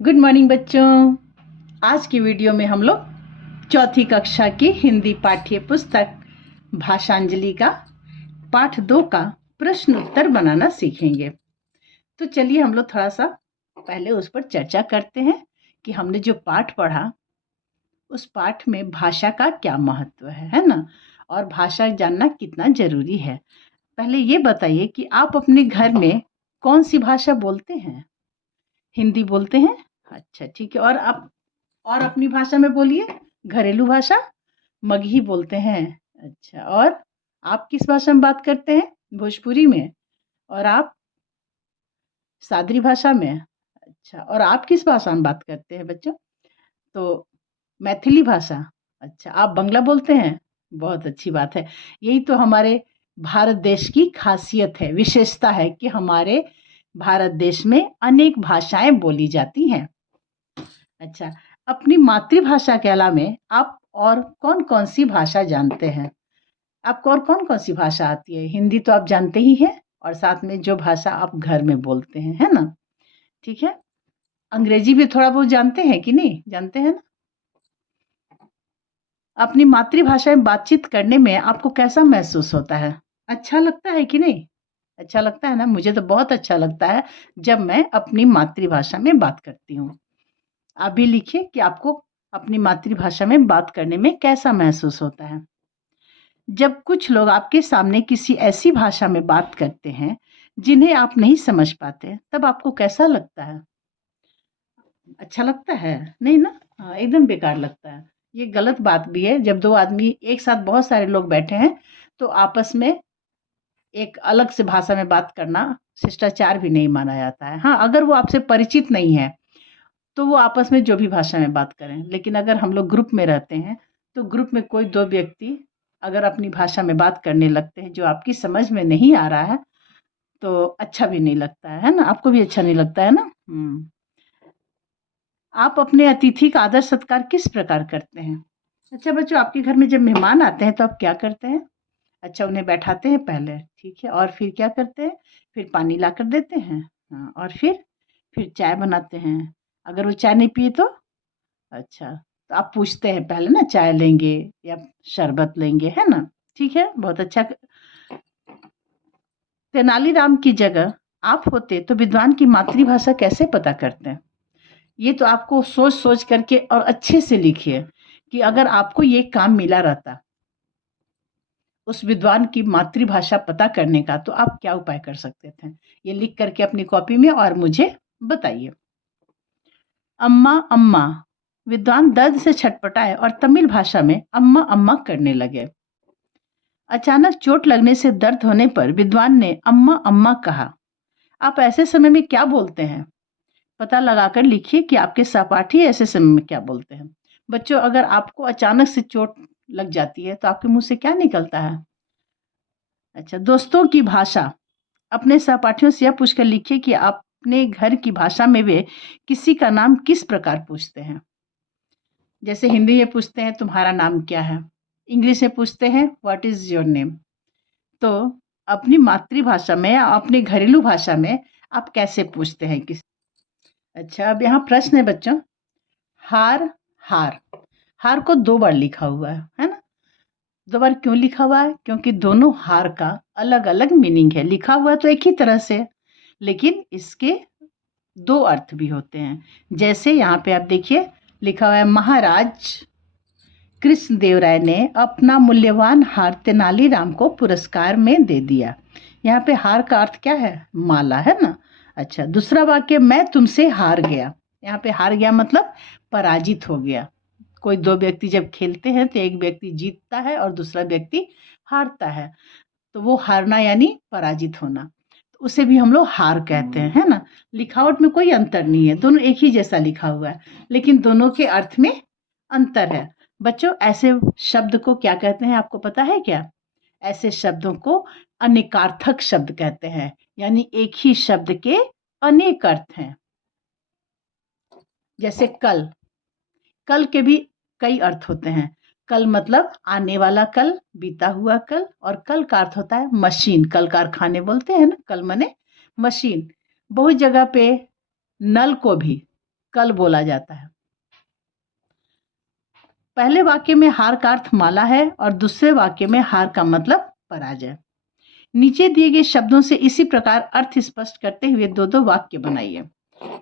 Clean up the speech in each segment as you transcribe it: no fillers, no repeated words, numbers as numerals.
Good morning बच्चों। आज की वीडियो में हम लोग चौथी कक्षा की हिंदी पाठ्य पुस्तक भाषांजलि का पाठ 2 का प्रश्न उत्तर बनाना सीखेंगे। तो चलिए हम लोग थोड़ा सा पहले उस पर चर्चा करते हैं कि हमने जो पाठ पढ़ा उस पाठ में भाषा का क्या महत्व है ना, और भाषा जानना कितना जरूरी है। पहले ये बताइए कि आप अपने घर में कौन सी भाषा बोलते हैं? हिंदी बोलते हैं? अच्छा ठीक है। और आप और अपनी भाषा में बोलिए। घरेलू भाषा मगही बोलते हैं। अच्छा, और आप किस भाषा में बात करते हैं? भोजपुरी में। और आप सादरी भाषा में। अच्छा, और आप किस भाषा में बात करते हैं बच्चों? तो मैथिली भाषा। अच्छा, आप बंगला बोलते हैं। बहुत अच्छी बात है। यही तो हमारे भारत देश की खासियत है, विशेषता है कि हमारे भारत देश में अनेक भाषाएं बोली जाती हैं। अच्छा, अपनी मातृभाषा के अलावा आप और कौन कौन सी भाषा जानते हैं? आपको और कौन कौन सी भाषा आती है? हिंदी तो आप जानते ही हैं, और साथ में जो भाषा आप घर में बोलते हैं, है ना? ठीक है। अंग्रेजी भी थोड़ा बहुत जानते हैं कि नहीं? जानते हैं ना? अपनी मातृभाषा में बातचीत करने में आपको कैसा महसूस होता है? अच्छा लगता है कि नहीं? अच्छा लगता है ना? मुझे तो बहुत अच्छा लगता है जब मैं अपनी मातृभाषा में बात करती हूँ। आप भी लिखिए कि आपको अपनी मातृभाषा में बात करने में कैसा महसूस होता है। जब कुछ लोग आपके सामने किसी ऐसी भाषा में बात करते हैं जिन्हें आप नहीं समझ पाते, तब आपको कैसा लगता है? अच्छा लगता है? नहीं ना? हाँ, एकदम बेकार लगता है। ये गलत बात भी है। जब दो आदमी एक साथ, बहुत सारे लोग बैठे हैं, तो आपस में एक अलग से भाषा में बात करना शिष्टाचार भी नहीं माना जाता है। हाँ, अगर वो आपसे परिचित नहीं है तो वो आपस में जो भी भाषा में बात करें। लेकिन अगर हम लोग ग्रुप में रहते हैं तो ग्रुप में कोई दो व्यक्ति अगर अपनी भाषा में बात करने लगते हैं जो आपकी समझ में नहीं आ रहा है, तो अच्छा भी नहीं लगता है ना? आपको भी अच्छा नहीं लगता है ना? आप अपने अतिथि का आदर सत्कार किस प्रकार करते हैं? अच्छा बच्चों, आपके घर में जब मेहमान आते हैं तो आप क्या करते हैं? अच्छा, उन्हें बैठाते हैं पहले, ठीक है, और फिर क्या करते हैं? फिर पानी लाकर देते हैं। हाँ, और फिर चाय बनाते हैं। अगर वो चाय नहीं पिए तो? अच्छा, तो आप पूछते हैं पहले ना, चाय लेंगे या शरबत लेंगे, है ना? ठीक है, बहुत अच्छा। तेनालीराम की जगह आप होते तो विद्वान की मातृभाषा कैसे पता करते हैं? ये तो आपको सोच सोच करके और अच्छे से लिखिए कि अगर आपको ये काम मिला रहता उस विद्वान की मातृभाषा पता करने का, तो आप क्या उपाय कर सकते थे? ये लिख करके अपनी कॉपी में और मुझे बताइए। अम्मा अम्मा। विद्वान दर्द से छटपटाए और तमिल भाषा में अम्मा अम्मा करने लगे। अचानक चोट लगने से दर्द होने पर विद्वान ने अम्मा अम्मा कहा। आप ऐसे समय में क्या बोलते हैं? पता लगाकर लिखिए कि आपके सहपाठी ऐसे समय में क्या बोलते हैं। बच्चों, अगर आपको अचानक से चोट लग जाती है तो आपके मुंह से क्या निकलता है? अच्छा, दोस्तों की भाषा। अपने सहपाठियों से यह पूछकर लिखिए कि अपने घर की भाषा में वे किसी का नाम किस प्रकार पूछते हैं। जैसे हिंदी में पूछते हैं तुम्हारा नाम क्या है, इंग्लिश में पूछते हैं व्हाट इज योर नेम। तो अपनी मातृभाषा में या अपनी घरेलू भाषा में आप कैसे पूछते हैं किस? अच्छा, अब यहाँ प्रश्न है बच्चों। हार हार। हार को 2 बार लिखा हुआ है ना? 2 बार क्यों लिखा हुआ है? क्योंकि दोनों हार का अलग अलग मीनिंग है। लिखा हुआ तो एक ही तरह से, लेकिन इसके 2 अर्थ भी होते हैं। जैसे यहाँ पे आप देखिए लिखा हुआ है, महाराज कृष्णदेवराय ने अपना मूल्यवान हार तेनालीराम को पुरस्कार में दे दिया। यहाँ पे हार का अर्थ क्या है? माला, है ना? अच्छा, दूसरा वाक्य, मैं तुमसे हार गया। यहाँ पे हार गया मतलब पराजित हो गया। कोई 2 व्यक्ति जब खेलते हैं तो एक व्यक्ति जीतता है और दूसरा व्यक्ति हारता है, तो वो हारना यानी पराजित होना, तो उसे भी हम लोग हार कहते हैं, है ना? लिखावट में कोई अंतर नहीं है, दोनों एक ही जैसा लिखा हुआ है, लेकिन दोनों के अर्थ में अंतर है। बच्चों, ऐसे शब्द को क्या कहते हैं, आपको पता है क्या? ऐसे शब्दों को अनेकार्थक शब्द कहते हैं, यानी एक ही शब्द के अनेक अर्थ हैं। जैसे कल। कल के भी कई अर्थ होते हैं। कल मतलब आने वाला कल, बीता हुआ कल, और कल का अर्थ होता है मशीन। कल कारखाने बोलते हैं ना, कल मने मशीन। बहुत जगह पे नल को भी कल बोला जाता है। पहले वाक्य में हार का अर्थ माला है और दूसरे वाक्य में हार का मतलब पराजय। नीचे दिए गए शब्दों से इसी प्रकार अर्थ स्पष्ट करते हुए दो दो वाक्य बनाइए।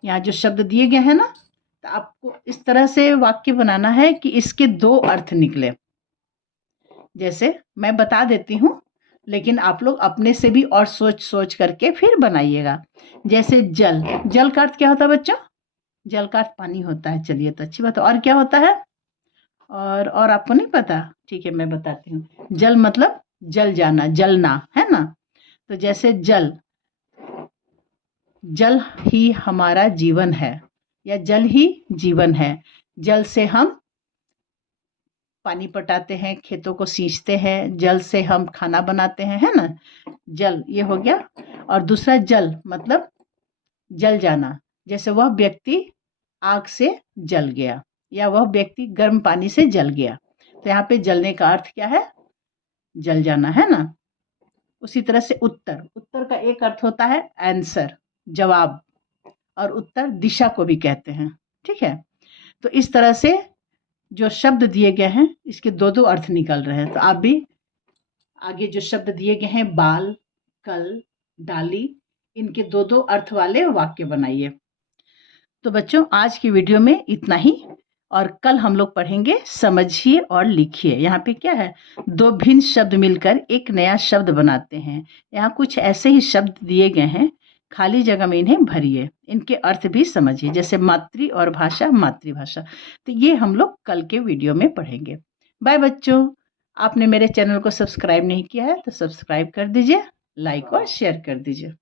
यहाँ जो शब्द दिए गए हैं ना, तो आपको इस तरह से वाक्य बनाना है कि इसके दो अर्थ निकले। जैसे मैं बता देती हूँ, लेकिन आप लोग अपने से भी और सोच सोच करके फिर बनाइएगा। जैसे जल, जल का अर्थ क्या होता है बच्चों? जल का अर्थ पानी होता है। चलिए, तो अच्छी बात है। और क्या होता है? और आपको नहीं पता? ठीक है, मैं बताती हूँ। जल मतलब जल जाना, जलना, है ना। तो जैसे जल, जल ही हमारा जीवन है या जल ही जीवन है। जल से हम पानी पटाते हैं, खेतों को सींचते हैं, जल से हम खाना बनाते हैं, है ना। जल ये हो गया। और दूसरा जल मतलब जल जाना। जैसे वह व्यक्ति आग से जल गया या वह व्यक्ति गर्म पानी से जल गया। तो यहाँ पे जलने का अर्थ क्या है? जल जाना, है ना। उसी तरह से उत्तर, उत्तर का एक अर्थ होता है आंसर, जवाब, और उत्तर दिशा को भी कहते हैं। ठीक है, तो इस तरह से जो शब्द दिए गए हैं इसके दो दो अर्थ निकल रहे हैं। तो आप भी आगे जो शब्द दिए गए हैं, बाल, कल, डाली, इनके दो दो अर्थ वाले वाक्य बनाइए। तो बच्चों, आज की वीडियो में इतना ही, और कल हम लोग पढ़ेंगे समझिए और लिखिए। यहाँ पे क्या है? दो भिन्न शब्द मिलकर एक नया शब्द बनाते हैं। यहाँ कुछ ऐसे ही शब्द दिए गए हैं, खाली जगह में इन्हें भरिए, इनके अर्थ भी समझिए। जैसे मातृ और भाषा, मातृभाषा। तो ये हम लोग कल के वीडियो में पढ़ेंगे। बाय बच्चों। आपने मेरे चैनल को सब्सक्राइब नहीं किया है तो सब्सक्राइब कर दीजिए, लाइक और शेयर कर दीजिए।